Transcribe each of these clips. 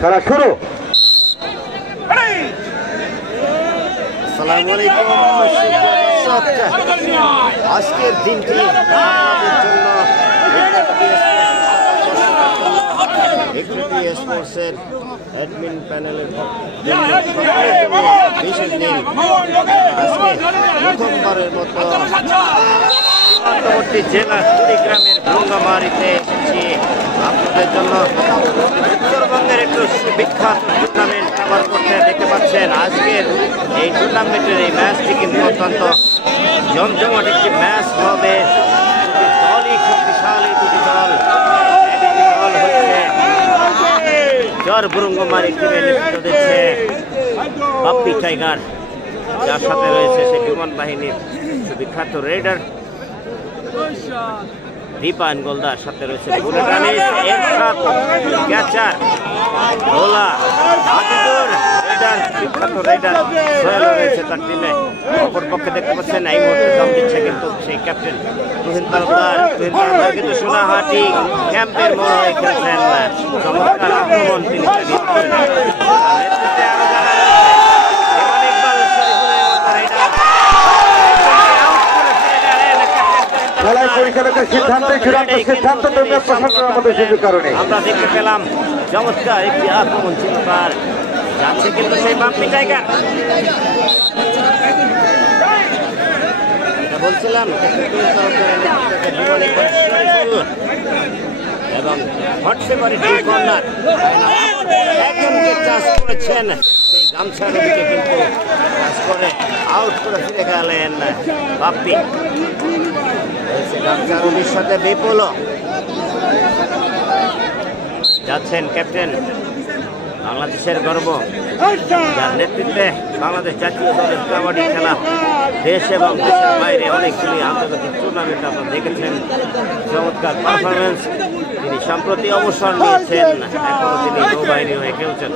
খেলা শুরু। আসসালামু আলাইকুম। আজকের দিনটি আপনাদের জন্য স্পোর্টসের অ্যাডমিন প্যানেলের বিশেষ দিন। আজকে প্রথমবারের মতো সীমান্তবর্তী জেলা কুড়িগ্রামের ভুঙ্গামারিতে এসেছি আপনাদের জন্য। উত্তরবঙ্গের একটু বিখ্যাত টুর্নামেন্ট কভার করতে দেখতে পাচ্ছেন। আজকের এই টুর্নামেন্টের এই ম্যাচটি কিন্তু অত্যন্ত জমজমাট একটি ম্যাচ হবে। দলই খুব বিশাল, এই দুটি দল। একটি দল হচ্ছে চর ভুঙ্গামারি টিমের নেতৃত্ব দিচ্ছে বাপ্পি টাইগার, যার সাথে রয়েছে সে বিমান বাহিনীর বিখ্যাত রেডার দীপায়ন গোলদার, সাথে রয়েছে ক্যাচার ভোলা আজিদুর, বিখ্যাত রেডার সোহেল রয়েছে তার টিমে। অপর পক্ষে দেখতে পাচ্ছেন এই মুহূর্তে দম দিচ্ছে কিন্তু সেই ক্যাপ্টেন তুহিন তালুকদার। কিন্তু সোনাহাটি ক্যাম্পের মোড় হয়ে খেলছেন। চমৎকার আক্রমণ তিনি খেলায় পরিচালকের সিদ্ধান্তে চূড়ান্ত সিদ্ধান্ত প্রশাসনের আমাদের সুযোগ কারণে আমরা দেখতে পেলাম চমৎকার একটি আক্রমণ ছিল তার। যাচ্ছে কিন্তু সেই বাপ্পি টাইগার। বলছিলাম এবং কর্নার একজনকে চাষ করেছেন, সেই গামছা নদীকে কিন্তু চাষ করে আউট করে ফিরে গেলেন বাপ্পি। গামছা নদীর সাথে বিপুল যাচ্ছেন ক্যাপ্টেন, বাংলাদেশের গর্ব, যার নেতৃত্বে বাংলাদেশ জাতীয় দলের কাবাডি খেলা দেশ এবং দেশের বাইরে অনেকগুলি আন্তর্জাতিক টুর্নামেন্ট আপনারা দেখেছেন। চমৎকার পারফরমেন্স। তিনি সম্প্রতি অবসর নিয়েছেন, এখনো তিনি নৌবাহিনী হয়ে খেলছেন।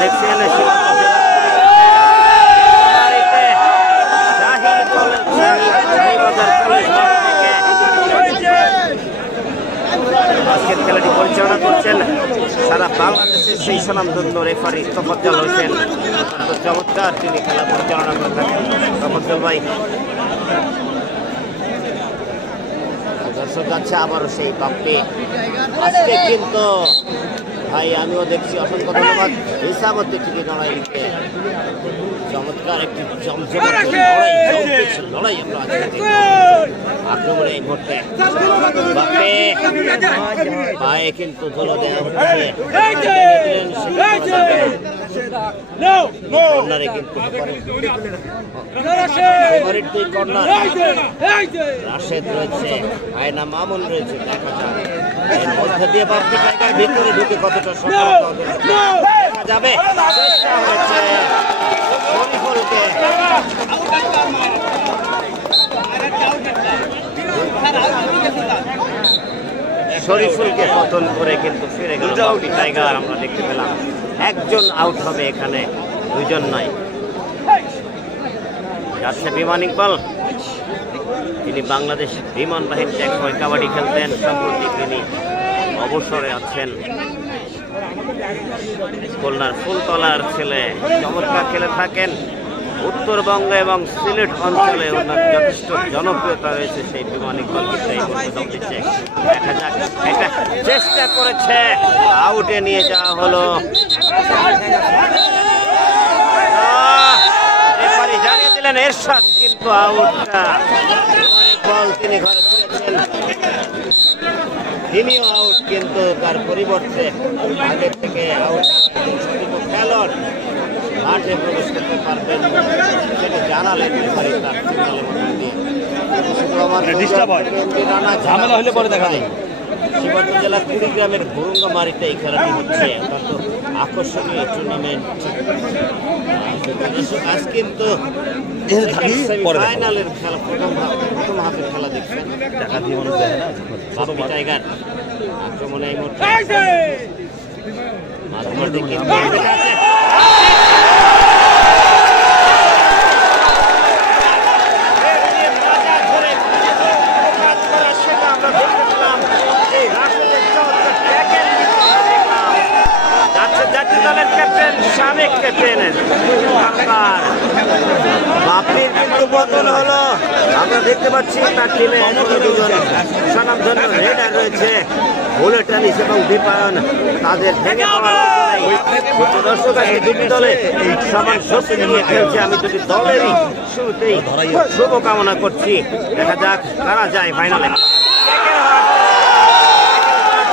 দেখছেন আজকের খেলাটি পরিচালনা করছেন সারা বাংলাদেশের সেই স্বনামধন্য রেফারি তফাজ্জল হোসেন। চমৎকার তিনি খেলা পরিচালনা করে থাকেন তফাজ্জল ভাই। দর্শক যাচ্ছে আবারও সেই বাপ্পি। আজকে কিন্তু ভাই আমিও দেখছি, অসংখ্য ধন্যবাদ হিসাবতে টিকে লড়াই দিতে। চমৎকার একটি জমজমাট লড়াই আমরা আজকে আক্রমণে এই মুহূর্তে পায়ে কিন্তু ধুলো দেওয়া হচ্ছে। কর্নারে কিন্তু দুই কর্নার রাশেদ রয়েছে, আয়না মামুন রয়েছে। দেখা যাক এর মধ্যে দিয়ে বাপ্পি টাইগার ভিতরে ঢুকে কতটা সফলতা দেখা যাবে। চেষ্টা হয়েছে শরীফুলকে, শরীফুলকে পতন করে কিন্তু ফিরে গেল বাপ্পি টাইগার। আমরা দেখতে পেলাম একজন আউট হবে এখানে, দুইজন নয়। যাচ্ছে বিমান ইকবাল, তিনি বাংলাদেশ বিমান বাহিনীতে একসময় কাবাডি খেলতেন, সম্প্রতি তিনি অবসরে আছেন। খুলনার ফুলতলার ছেলে, চমৎকার খেলে থাকেন। উত্তরবঙ্গ এবং সিলেট অঞ্চলে ওনার যথেষ্ট জনপ্রিয়তা রয়েছে সেই বিমান ইকবাল। দিচ্ছে, দেখা যাক, এটা চেষ্টা করেছে, আউটে নিয়ে যাওয়া হলো। জানিয়ে দিলেন এরশাদ, কিন্তু আউটটা বল তিনি ঘরে ফিরেছেন, তিনিও আউট। কিন্তু তার পরিবর্তে আগের থেকে আউট খেলোয়াড় মাঠে প্রবেশ করতে পারবেন সেটা জানালেন রেফারি তার সিগন্যালের মধ্যে দিয়ে। শুধু আমার ঝামেলা হলে পরে দেখা যায়। সীমান্ত জেলার কুড়িগ্রামের ভুঙ্গামারিতে এই খেলাটি হচ্ছে, অত্যন্ত আকর্ষণীয় টুর্নামেন্ট। আজ কিন্তু ফাইনালের খেলা, প্রথম হাফের খেলা দেখছেন। বাপ্পি টাইগার আক্রমণে এই মুহূর্তে মাঝমাঠে কিন্তু আছে জাতীয় দলের ক্যাপ্টেন সাবেক ক্যাপ্টেন বাপির কিন্তু বদল হলো। আমরা দেখতে পাচ্ছি তার টিমে দুজন স্বনামধন্য রেডার রয়েছে, বুলেট আলিস এবং দীপায়ন। তাদের ভেঙে পড়ার দর্শক আছে দুটি দলে সমান শক্তি নিয়ে খেলছে। আমি দুটি দলেরই শুরুতেই শুভকামনা করছি। দেখা যাক কারা যায় ফাইনালে।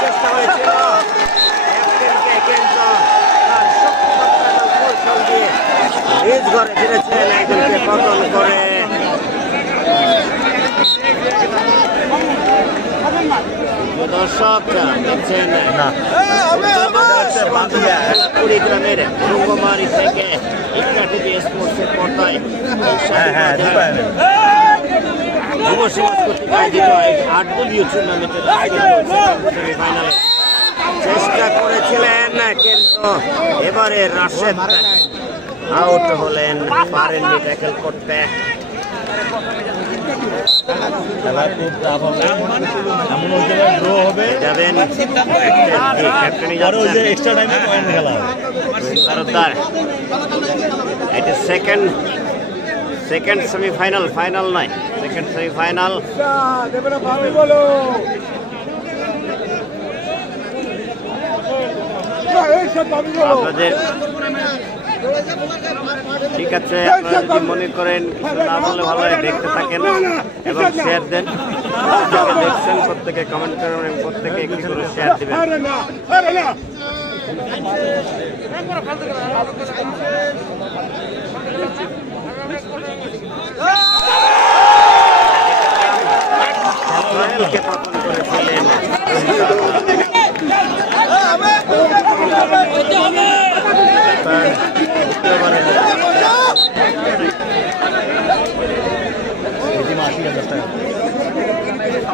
চেষ্টা হয়েছিল নিজ ঘরে ফিরেছেন, একজনকে পতন করে দর্শক দেখছেন কুড়িগ্রামের রঙ্গমারি থেকে ইকরা টিভি স্পোর্টসের পর্দায় যুব সমাজ কর্তৃক আয়োজিত 8 দলীয় টুর্নামেন্টের সেমিফাইনালে চেষ্টা করেছিলেন, কিন্তু এবারে রাশেদ আউট হলেন, পারেননি ট্যাকেল করতে। যাবেন এটা সেকেন্ড সেমিফাইনাল, ফাইনাল নয়, সেকেন্ড সেমিফাইনাল। আপনাদের ঠিক আছে, আপনারা যদি মনে করেন কিছু না বলে ভালো হয় দেখতে থাকেন এবং শেয়ার দেন। যারা দেখছেন প্রত্যেকে কমেন্ট করেন এবং প্রত্যেকে একটি করে শেয়ার দিবেন।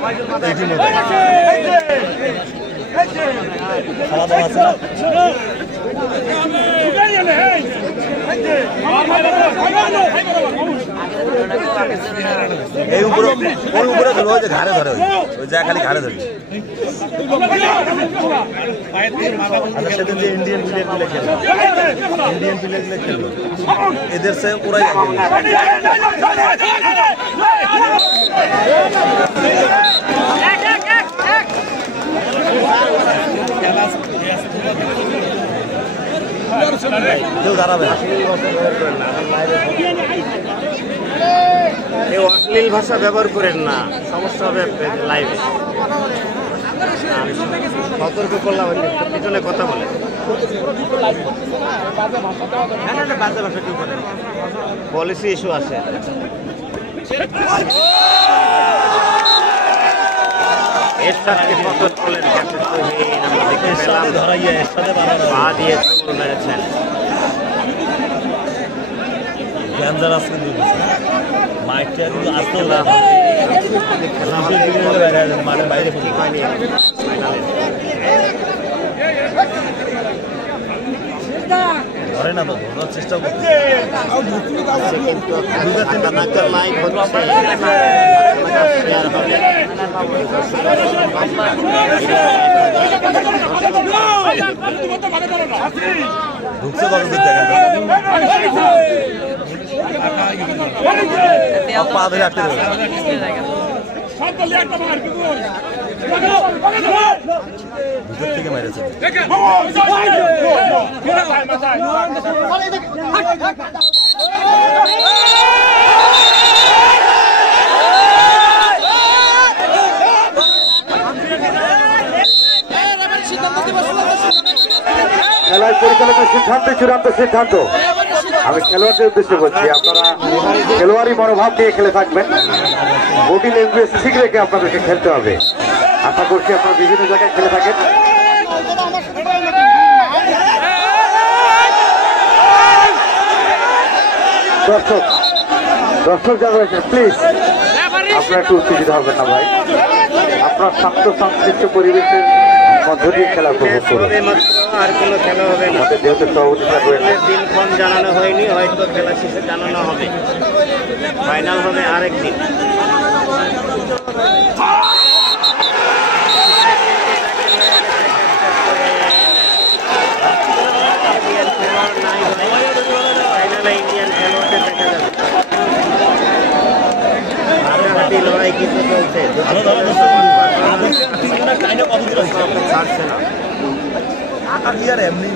পতন করেছিলেন এই উপরে ওই উপরে ধরো, ওই যে ঘাড়ে ধরে, ওই যা খালি ঘাড়ে ধরে। সেদিন যে ইন্ডিয়ান প্লেয়ারগুলো খেললো, এদের সে ওরাই দাঁড়াবে। এই অশ্লীল ভাষা ব্যবহার করেন না, সমস্যা হবে লাইভে। সতর্ক করলাম, পিছনে কথা বলে পলিসি ইস্যু আছে। এরশাদকে পতন করলেন ক্যাপ্টেন তুহিন। আমরা দেখতে পেলাম পা দিয়ে চুল মেরেছেন। মাঠটা কিন্তু আসতে মাঠের বাইরে ধরে না, তো ধরার চেষ্টা করছে কিন্তু লাইভ হচ্ছে, শেয়ার হবে। ঢুকছে কতদূর দেখা পা ধরে আটকে দেবে। ভিতর থেকে মেরেছে। খেলার পরিচালকের সিদ্ধান্ত চূড়ান্ত সিদ্ধান্ত। আমি খেলোয়াড়দের উদ্দেশ্যে বলছি, আপনারা খেলোয়াড়ি মনোভাব নিয়ে খেলে থাকবেন, বডি ল্যাঙ্গুয়েজ ঠিক রেখে আপনাদেরকে খেলতে হবে। আশা করছি আপনারা বিভিন্ন জায়গায় খেলে থাকেন। দর্শক যারা রয়েছেন প্লিজ আপনারা একটু উত্তেজিত হবেন না ভাই। আপনার শান্ত সংশ্লিষ্ট পরিবেশের মধ্য দিয়ে খেলা উপভোগ করুন। আর কোনো খেলা হবে না। আমাদের যেহেতু সভাপতি থাকবেন, দিনক্ষণ জানানো হয়নি, হয়তো খেলা শেষে জানানো হবে। ফাইনাল হবে আরেকদিন। ফাইনালে ইন্ডিয়ান খেলোয়াড়দের দেখা যাবে। হাড্ডাহাড্ডি লড়াই কিন্তু চলছে, ছাড়ছে না। এমনি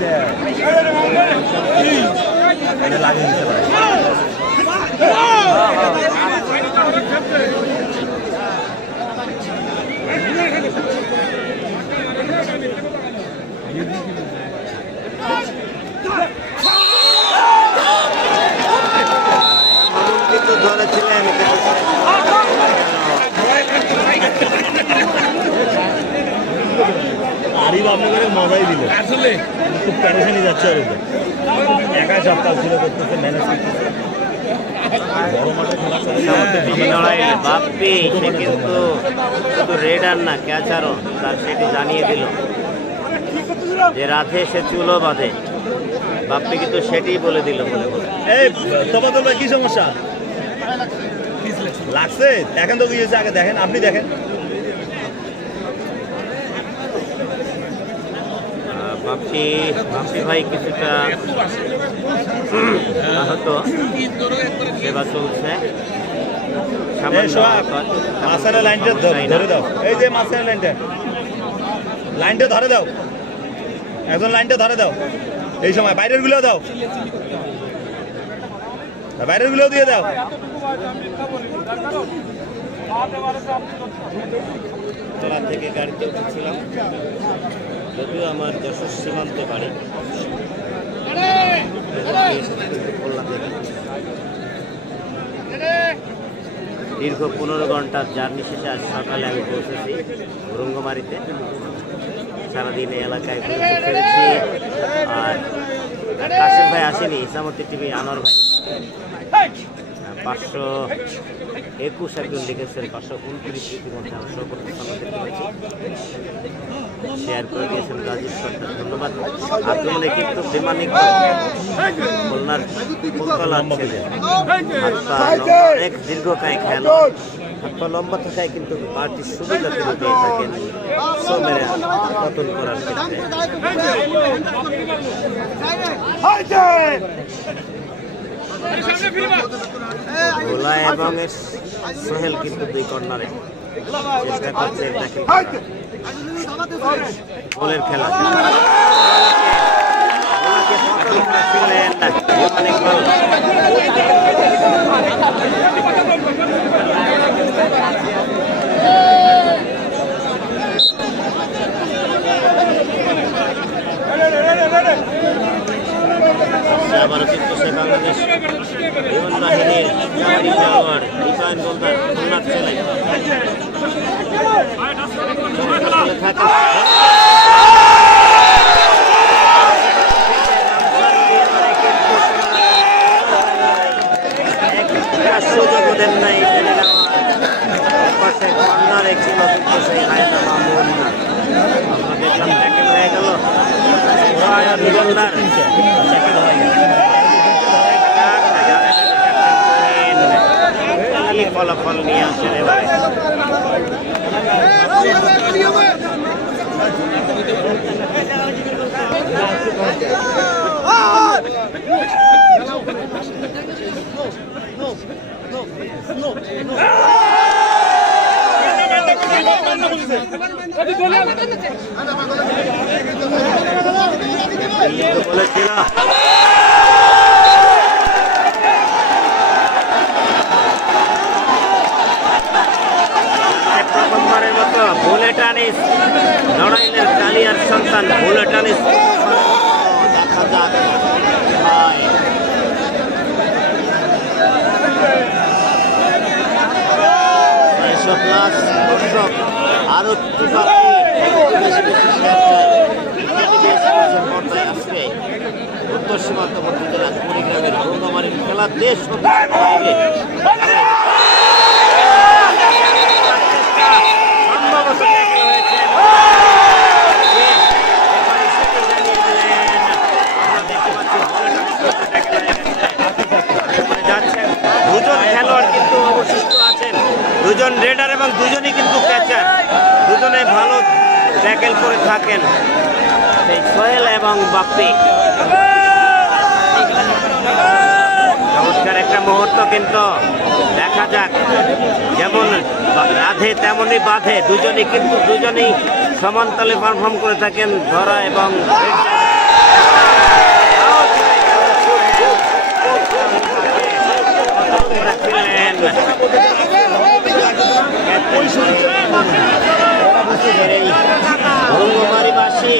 লাগে কিন্তু ধরেছিলেন আরিফ আপনাকে মজাই দিল, আসলে খুব প্যারেশানি যাচ্ছে আর একাই সব কাজগুলো করতেছে, ম্যানেজ করতেছে। বাপ্পি সে কিন্তু শুধু রেডার না, ক্যাচারও, তার সেটি জানিয়ে দিল যে রাধে সে চুলো বাঁধে। বাপ্পি কিন্তু সেটিই বলে দিল বলে বলে। এই তোফাজ্জল ভাই কি সমস্যা লাগছে? দেখেন তো কি হয়েছে, আগে দেখেন, আপনি দেখেন। বাপ্পি ভাই কিছুটা আহত, সেবা চলছে। মাঝখানে লাইনটা ধরে দাও, এই যে মাঝখানে লাইনটা ধরে দাও, একজন লাইনটা ধরে দাও। এই সময় বাইরের গুলো দাও, বাইরের গুলো দিয়ে দাও। তোলা থেকে গাড়িতে উঠেছিলাম, যদিও আমার যশোর সীমান্ত বাড়ি, খুলনা থেকে দীর্ঘ 15 ঘন্টার জার্নি শেষে আজ সকালে আমি পৌঁছেছি রঙ্গমারিতে। সারাদিন এই এলাকায় ঘুরে ফিরেছি। আর কাশিম ভাই আসেনি, ইসামতি টিভি আনোয়ার ভাই 521 একজন লিখেছেন, 529 ইতিমধ্যে আমরা সর্বপ্রথম দেখতে পেয়েছি, শেয়ার করে দিয়েছেন রাজীব সরকার, ধন্যবাদ। আক্রমণে কিন্তু বিমানিক খুলনার ফুলতলার ছেলে, অনেক দীর্ঘকায় খেলা, হাত পা লম্বা থাকায় কিন্তু পার্টির সুবিধা তিনি পেয়ে থাকেন শো মেরে পতন করার ক্ষেত্রে। ভোলা এবং সোহেল কিন্তু দুই কর্নারে চেষ্টা করছে গোলের খেলা। আবারও কিন্তু সে বাংলাদেশ বিমান বাহিনীর জামানি খেলোয়াড় রিফাইন গোলদার খুলনার ছেলে সুযোগ দেন নাই পাশে কর্নারে ছিল কিন্তু সেই হায়দা মামুন। আমরা দেখলাম ট্যাকেল হয়ে গেল গোলদার, ফলাফল নিয়ে আসেন এবারে। বলেছিল প্রথমবারের মতো বুলেট আনিস নড়াইলের কালিয়ার সন্তান বুলেট আনিস দেখা যাক দর্শক আরো আজকে উত্তর সীমান্তবর্তী জেলা কুড়িগ্রামের রঙ্গমারির খেলা দেশ সম্ভবত এবং দুজনই কিন্তু ক্যাচার, দুজনে ভালো ট্যাকেল করে থাকেন, সেই সোহেল এবং বাপ্পি। চমৎকার একটা মুহূর্ত, কিন্তু দেখা যাক, যেমন রাধে তেমনই বাঁধে, দুজনেই সমানতালে পারফর্ম করে থাকেন ধরা এবং ভঙ্গমারিবাসী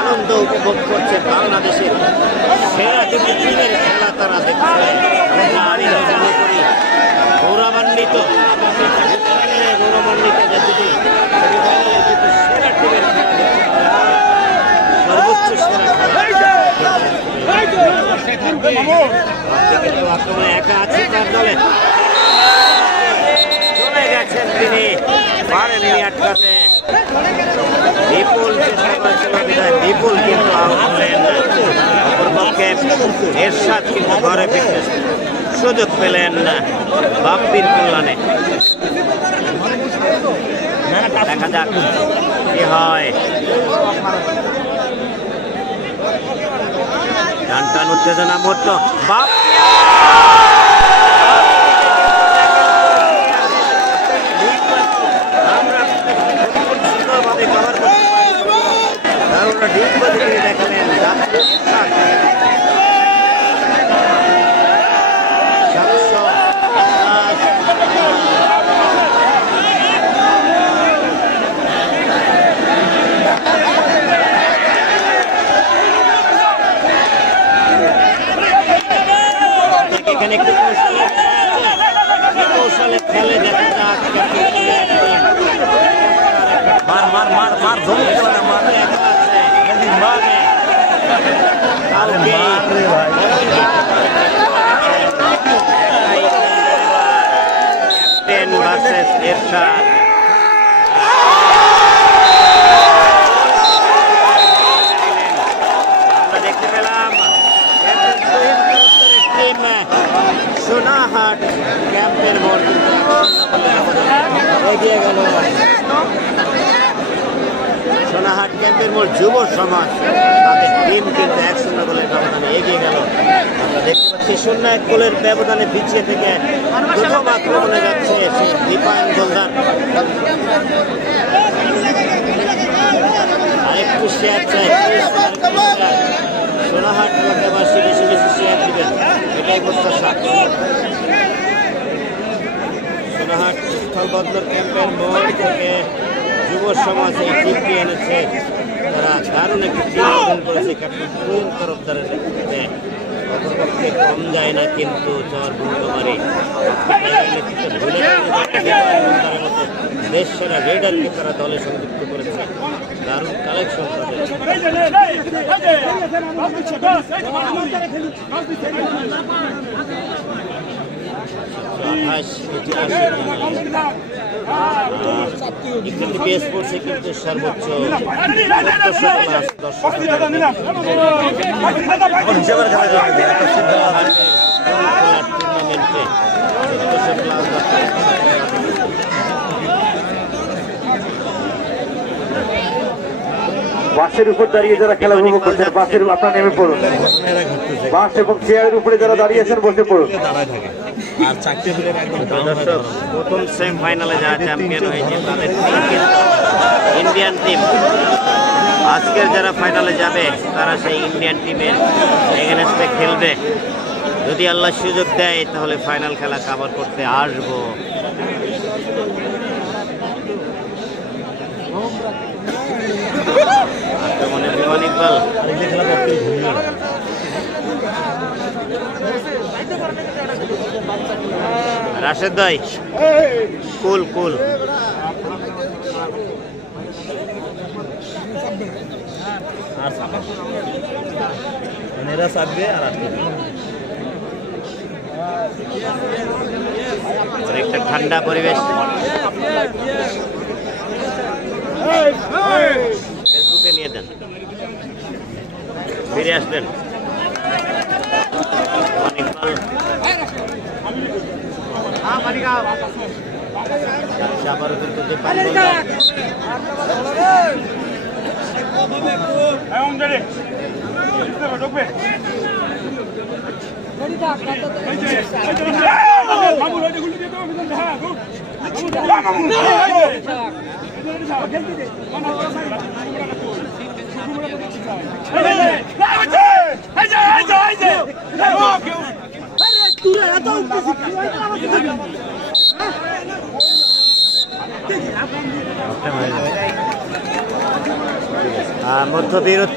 আনন্দ উপভোগ করছে। বাংলাদেশের সেরা দুটি টিমের খেলা তারা দেখছে। গৌরবান্বিত যে দুটি সেরা টিমের খেলা দেখছে, সর্বোচ্চ সেরা আক্রমণে একা আছে তার দলে, চলে গেছেন তিনি, পারেননি আটকাতে। বিপুল চেষ্টা করেছিল বিদায়, বিপুল কিন্তু আউট হলেন। অপরপক্ষে এরশাদ কিন্তু ঘরে ফিরতে সুযোগ পেলেন না বাপ্পির কল্যাণে। দেখা যাক কি হয়। টান টান উত্তেজনা মুহূর্ত, বাপ্পি দেখালেন। এখানে একটু কৌশলে খেলে দেখা যাক। ক্যাপ্টেন ভার্সেস এরশাদ। আমরা দেখতে পেলাম সোনাহাট ক্যাম্পের মোড় এগিয়ে গেল। সোনাহাট ক্যাম্পের মোড় যুব সমাজ, তাদের টিম কিন্তু 1-0 গোলের ব্যবধানে এগিয়ে গেল। আমরা দেখতে পাচ্ছি 0-1 গোলের ব্যবধানে পিছিয়ে থেকে প্রথম আক্রমণে যাচ্ছে সে দীপায়ন গোলদার। আরেকটু শেয়ার চাই, সোনাহাট এলাকাবাসী বেশি বেশি শেয়ার দিবেন, এটাই প্রত্যাশা। সোনাহাট স্থলবন্দর ক্যাম্পের মোড় থেকে যুব সমাজ এই টিমটি এনেছে। তারা দারুণ একটি টিম গঠন করেছে ক্যাপ্টেন তুহিন তরফদারের নেতৃত্বে। অপরপক্ষে কম যায় না কিন্তু চর ভঙ্গমারি দেশ সেরা রেডারকে তারা দলে সংযুক্ত করেছে। দারুণ কালেকশন কিন্তু সর্বোচ্চ টুর্নামেন্টে বাসের উপর দাঁড়িয়ে যারা খেলা উপভোগ করছেন, বাসের আপনার নেমে পড়ুন। বাস এবং চেয়ারের উপরে যারা দাঁড়িয়েছেন বসে পড়ুন। প্রথম সেমিফাইনালে যারা চ্যাম্পিয়ন হয়েছে তাদের ইন্ডিয়ান টিম, আজকের যারা ফাইনালে যাবে তারা সেই ইন্ডিয়ান টিমের এগেনস্টে খেলবে। যদি আল্লাহ সুযোগ দেয় তাহলে ফাইনাল খেলা কভার করতে আসবো। আক্রমণে বিমান ইকবাল, রাশেদ ভাই কুল কুল। এরা থাকবে আর একটা ঠান্ডা পরিবেশ। ফেসবুকে নিয়ে দেন, ফিরে আসবেন। আবারও কিন্তু যে পানি বোল্ডার মধ্যবিরতি